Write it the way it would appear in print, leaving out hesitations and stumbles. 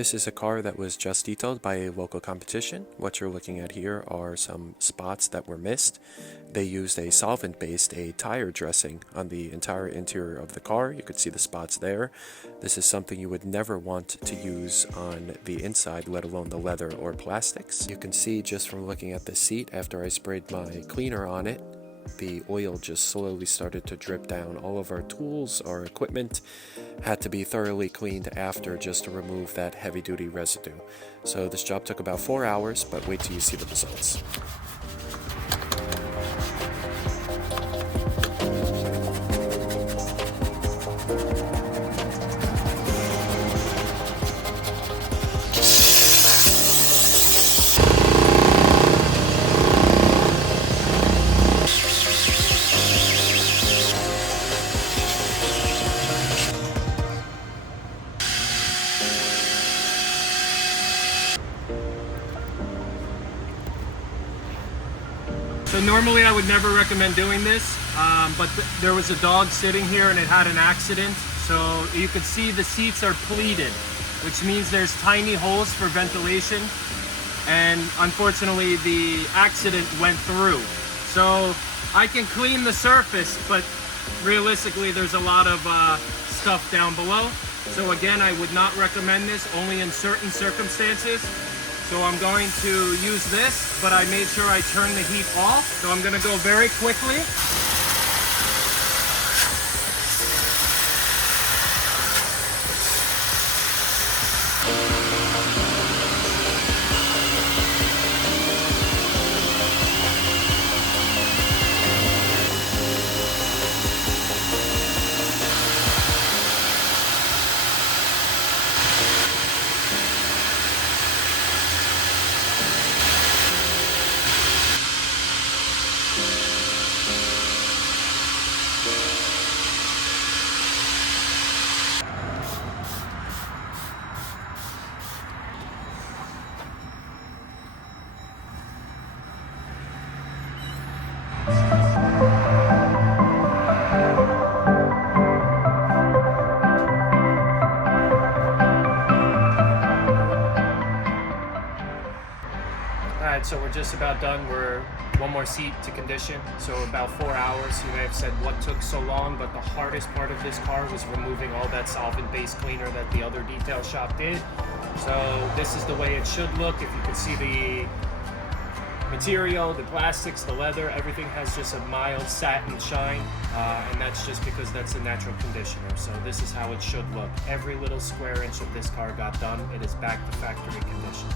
This is a car that was just detailed by a local competition. What you're looking at here are some spots that were missed. They used a solvent-based, a tire dressing on the entire interior of the car. You could see the spots there. This is something you would never want to use on the inside, let alone the leather or plastics. You can see just from looking at the seat, after I sprayed my cleaner on it, the oil just slowly started to drip down. All of our tools, our equipment had to be thoroughly cleaned after just to remove that heavy-duty residue. So this job took about 4 hours, but wait till you see the results. So normally I would never recommend doing this, but there was a dog sitting here and it had an accident. So you can see the seats are pleated, which means there's tiny holes for ventilation. And unfortunately the accident went through. So I can clean the surface, but realistically there's a lot of stuff down below. So again, I would not recommend this, only in certain circumstances. So I'm going to use this, but I made sure I turned the heat off. So I'm gonna go very quickly. Alright, so we're just about done. We're one more seat to condition, so about 4 hours. You may have said what took so long, but the hardest part of this car was removing all that solvent-based cleaner that the other detail shop did. So this is the way it should look. If you can see the material, the plastics, the leather, everything has just a mild satin shine, and that's just because that's a natural conditioner. So this is how it should look. Every little square inch of this car got done. It is back to factory condition.